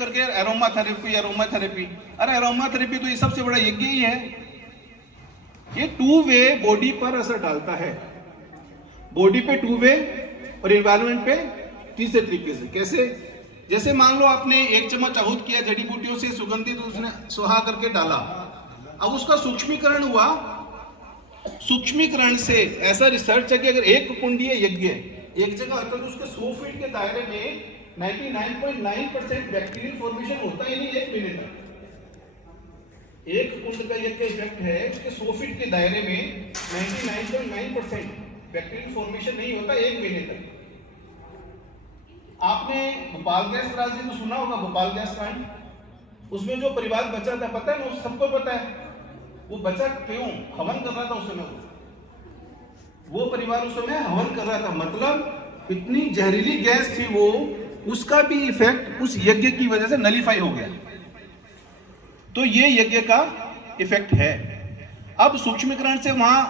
करके aroma therapy, अरे aroma therapy तो ये सबसे बड़ा यज्ञ ही है। ये 2 वे बॉडी पर असर डालता है, बॉडी पे 2 वे और एनवायरनमेंट पे तीसरे तरीके से। कैसे? जैसे मान लो आपने 1 चम्मच आहूत किया जड़ी बूटियों से सुगंधित, उसने सुहा करके डाला, अब उसका सूक्ष्मीकरण हुआ। सूक्ष्मीकरण से ऐसा रिसर्च है कि अगर एक कुंडीय यज्ञ एक जगह होता है तो उसके 100 फीट के दायरे में 99.9% बैक्टीरियल फॉर्मेशन होता ही नहीं 1 महीने तक। एक कुंड का यज्ञ इफेक्ट है, उसके 100 फीट के दायरे में 99.9% बैक्टीरियल फॉर्मेशन नहीं होता 1 महीने तक। आपने भोपाल गैस त्रासदी तो सुना होगा, भोपाल गैस कांड, उसमें जो परिवार बचा था, पता है ना, सबको पता है वो बचा क्यों? हवन कर रहा था उस समय, वो परिवार उस समय हवन कर रहा था, मतलब इतनी जहरीली गैस थी वो, उसका भी इफेक्ट उस यज्ञ की वजह से नलीफाई हो गया। तो ये यज्ञ का इफेक्ट है। अब सूक्ष्मीकरण से वहां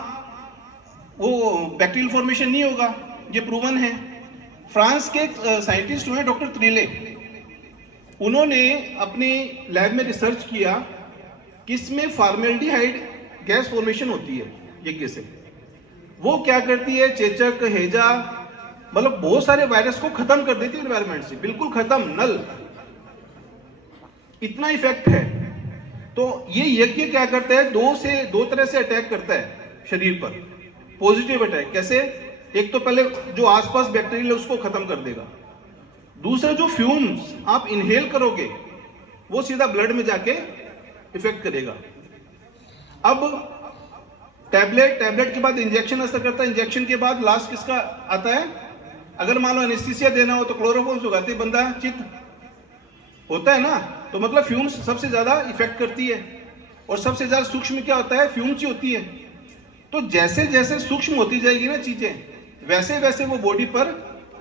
वो बैक्टीरियल फॉर्मेशन नहीं होगा, ये प्रूवन है। फ्रांस के साइंटिस्ट हुए डॉक्टर त्रिले, उन्होंने अपने लैब में रिसर्च किया कि इसमें फॉर्मेल्डिहाइड गैस फॉर्मेशन होती है यज्ञ से। वो क्या करती है? चेचक, हैजा, मतलब बहुत सारे वायरस को खत्म कर देती है एनवायरनमेंट से, बिल्कुल खत्म, नल, इतना इफेक्ट है। तो ये यज्ञ क्या करता है? दो तरह से अटैक करता है शरीर पर, पॉजिटिव अटैक। कैसे? एक तो पहले जो आसपास बैक्टीरिया उसको खत्म कर देगा, दूसरा जो फ्यूम्स आप इनहेल करोगे वो सीधा ब्लड में जाके इफेक्ट करेगा। अब टैबलेट के बाद इंजेक्शन असर करता है, इंजेक्शन के बाद लास्ट किसका आता है? अगर मान लो एनेस्थीसिया देना हो तो क्लोरोफॉर्म सुगाते बंदा चित होता है ना, तो मतलब फ्यूम्स सबसे ज्यादा इफेक्ट करती है। और सबसे ज्यादा सूक्ष्म क्या होता है? फ्यूम्स ही होती है। तो जैसे जैसे सूक्ष्म होती जाएगी ना चीजें, वैसे वैसे वो बॉडी पर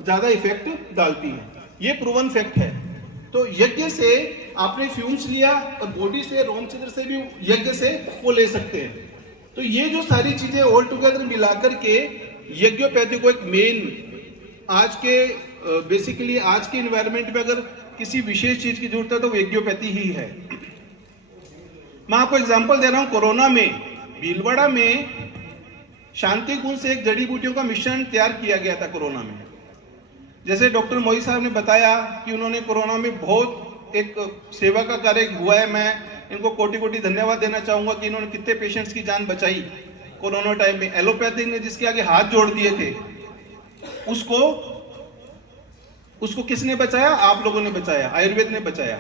ज्यादा इफेक्ट डालती है। ये प्रूवन फैक्ट है। तो यज्ञ से आपने फ्यूम्स लिया और बॉडी से, रोम छिद्र से भी यज्ञ से वो ले सकते हैं। तो ये जो सारी चीजें ऑल टुगेदर मिलाकर के यज्ञोपैथी को एक मेन आज के बेसिकली आज के एनवायरनमेंट में अगर किसी विशेष चीज की जरूरत है तो वो यज्ञोपैथी ही है। मैं आपको एग्जांपल दे रहा हूं। कोरोना में भीलवाड़ा में शांति कुंज से एक जड़ी बूटियों का मिश्रण तैयार किया गया था कोरोना में। जैसे डॉक्टर मोई साहब ने बताया कि उन्होंने कोरोना में बहुत एक सेवा का कार्य हुआ है। मैं इनको कोटि कोटि धन्यवाद देना चाहूंगा कि इन्होंने कितने पेशेंट्स की जान बचाई कोरोना टाइम में। एलोपैथिक ने जिसके आगे हाथ जोड़ दिए थे उसको किसने बचाया? आप लोगों ने बचाया, आयुर्वेद ने बचाया।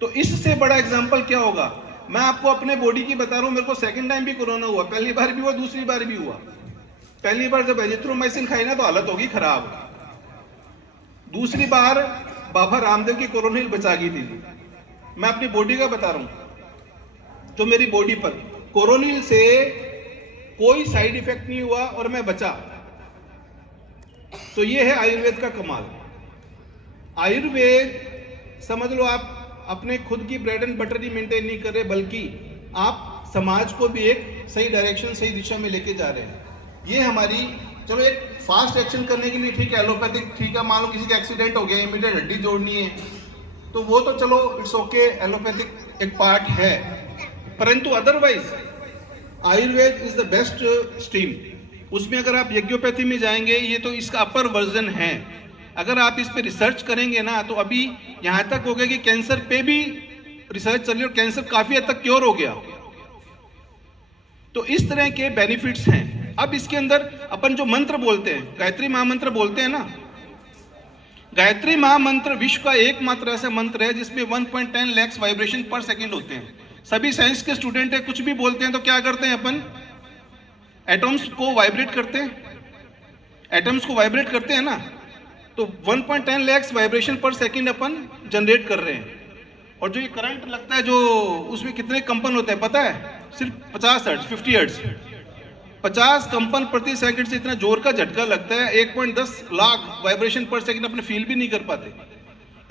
तो इससे बड़ा एग्जाम्पल क्या होगा? मैं आपको अपने बॉडी की बता रहा हूं। मेरे को सेकंड टाइम भी कोरोना हुआ, पहली बार भी हुआ, दूसरी बार भी हुआ। पहली बार जब एजिथ्रोमाइसिन खाई ना तो हालत होगी खराब। दूसरी बार बाबा रामदेव की कोरोनिल बचा गई थी। मैं अपनी बॉडी का बता रहा हूं। तो मेरी बॉडी पर कोरोनिल से कोई साइड इफेक्ट नहीं हुआ और मैं बचा। तो ये है आयुर्वेद का कमाल। आयुर्वेद समझ लो आप अपने खुद की bread and butter he maintain नहीं कर रहे, बल्कि आप समाज को भी एक सही डायरेक्शन, सही दिशा में लेके जा रहे हैं। ये हमारी, चलो एक फास्ट एक्शन करने के लिए ठीक है, एलोपैथिक ठीक है, मान लो किसी का एक्सीडेंट हो गया, इमीडिएट हड्डी जोड़नी है, तो वो तो चलो इट्स ओके, एलोपैथिक एक पार्ट है। परंतु otherwise Ayurveda is the best stream. उसमें अगर आप यज्ञोपैथी में जाएंगे, ये तो इसका अपर वर्जन है। अगर आप इस पे रिसर्च करेंगे ना तो अभी यहां तक हो गया कि कैंसर पे भी रिसर्च चल रही है और कैंसर काफी हद तक क्योर हो गया। तो इस तरह के बेनिफिट्स हैं। अब इसके अंदर अपन जो मंत्र बोलते हैं, गायत्री महामंत्र बोलते हैं ना, गायत्री महामंत्र विश्व का एकमात्र ऐसा मंत्र है जिसमें 1.10 लाख वाइब्रेशन पर सेकंड होते हैं। सभी साइंस के स्टूडेंट है, कुछ भी बोलते हैं तो क्या करते हैं अपन? एटम्स को वाइब्रेट करते हैं, एटम्स को वाइब्रेट करते हैं ना। तो 1.10 लाख वाइब्रेशन पर सेकंड अपन जनरेट कर रहे हैं। और जो ये करंट लगता है, जो उसमें कितने कंपन होते हैं पता है? सिर्फ 50 हर्ट्ज, 50 हर्ट्ज, 50 कंपन प्रति सेकंड से इतना जोर का झटका लगता है। 1.10 लाख वाइब्रेशन पर सेकंड अपने फील भी नहीं कर पाते।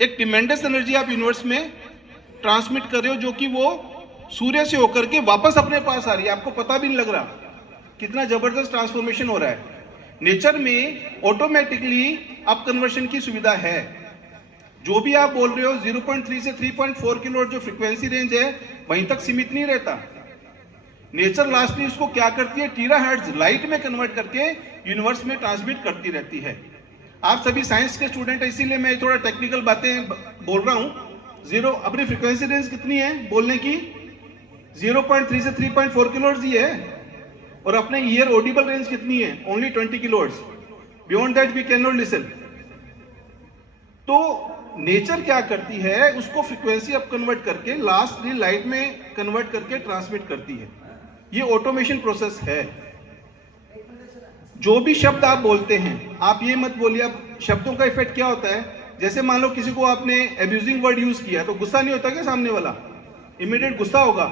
एक ट्रिमेंडस एनर्जी आप यूनिवर्स में ट्रांसमिट कर रहे हो, जो कि वो सूर्य से होकर के वापस अपने पास आ रही है, आपको पता भी नहीं लग रहा। कितना जबरदस्त ट्रांसफॉर्मेशन हो रहा है। नेचर में ऑटोमेटिकली अप कन्वर्शन की सुविधा है। जो भी आप बोल रहे हो 0.3 से 3.4 किलोहर्ट्ज जो फ्रीक्वेंसी रेंज है वहीं तक सीमित नहीं रहता। नेचर लास्टली उसको क्या करती है, टीराहर्ट्ज लाइट में कन्वर्ट करके यूनिवर्स में ट्रांसमिट करती रहती है। आप सभी साइंस के स्टूडेंट हैं, इसीलिए मैं थोड़ा टेक्निकल बातें बोल रहा हूं। अपनी फ्रीक्वेंसी रेंज कितनी है बोलने की, 0.3 से 3.4 किलोहर्ट्ज ही है, और अपने ईयर ऑडिबल रेंज कितनी है, only 20 kilohertz. Beyond that we can not listen. तो नेचर क्या करती है, उसको फ्रीक्वेंसी अप कन्वर्ट करके लास्टली लाइट में कन्वर्ट करके ट्रांसमिट करती है। ये ऑटोमेशन प्रोसेस है। जो भी शब्द आप बोलते हैं, आप ये मत बोलिए। अब शब्दों का इफेक्ट क्या होता है, जैसे मान लो किसी को आपने एब्यूजिंग वर्ड यूज किया तो गुस्सा नहीं होता क्या सामने वाला, इमीडिएट गुस्सा होगा,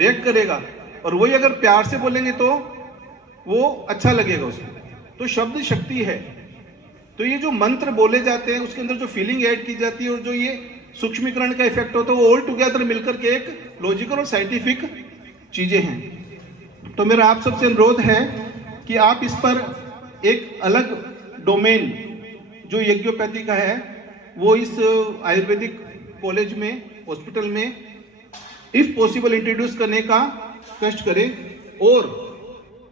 रिएक्ट करेगा। और वही अगर प्यार से बोलेंगे तो वो अच्छा लगेगा उसको। तो शब्द शक्ति है। तो ये जो मंत्र बोले जाते हैं उसके अंदर जो फीलिंग ऐड की जाती है और जो ये सूक्ष्मीकरण का इफेक्ट होता है, वो ऑल टुगेदर मिलकर के एक लॉजिकल और साइंटिफिक चीजें हैं। तो मेरा आप सबसे अनुरोध है कि आप इस पर एक अलग डोमेन जो यज्ञोपैथी का है वो इस आयुर्वेदिक कॉलेज में, हॉस्पिटल में इफ पॉसिबल इंट्रोड्यूस करने का कष्ट करें। और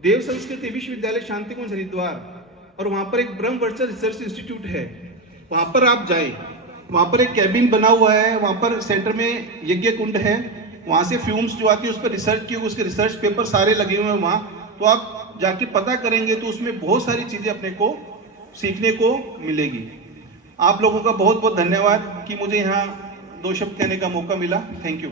देव संस्कृत विश्वविद्यालय शांतिकुंज हरिद्वार, और वहां पर एक ब्रह्म वर्चस्व रिसर्च इंस्टीट्यूट है, वहां पर आप जाएं। वहां पर एक कैबिन बना हुआ है, वहां पर सेंटर में यज्ञ कुंड है, वहां से फ्यूम्स जो आती है उस पर रिसर्च की, उसके रिसर्च पेपर सारे लगे हुए हैं वहां। तो आप जाके पता करेंगे तो उसमें बहुत सारी चीजें अपने को सीखने को मिलेगी। आप लोगों का बहुत बहुत धन्यवाद कि मुझे यहाँ 2 शब्द कहने का मौका मिला। Thank you.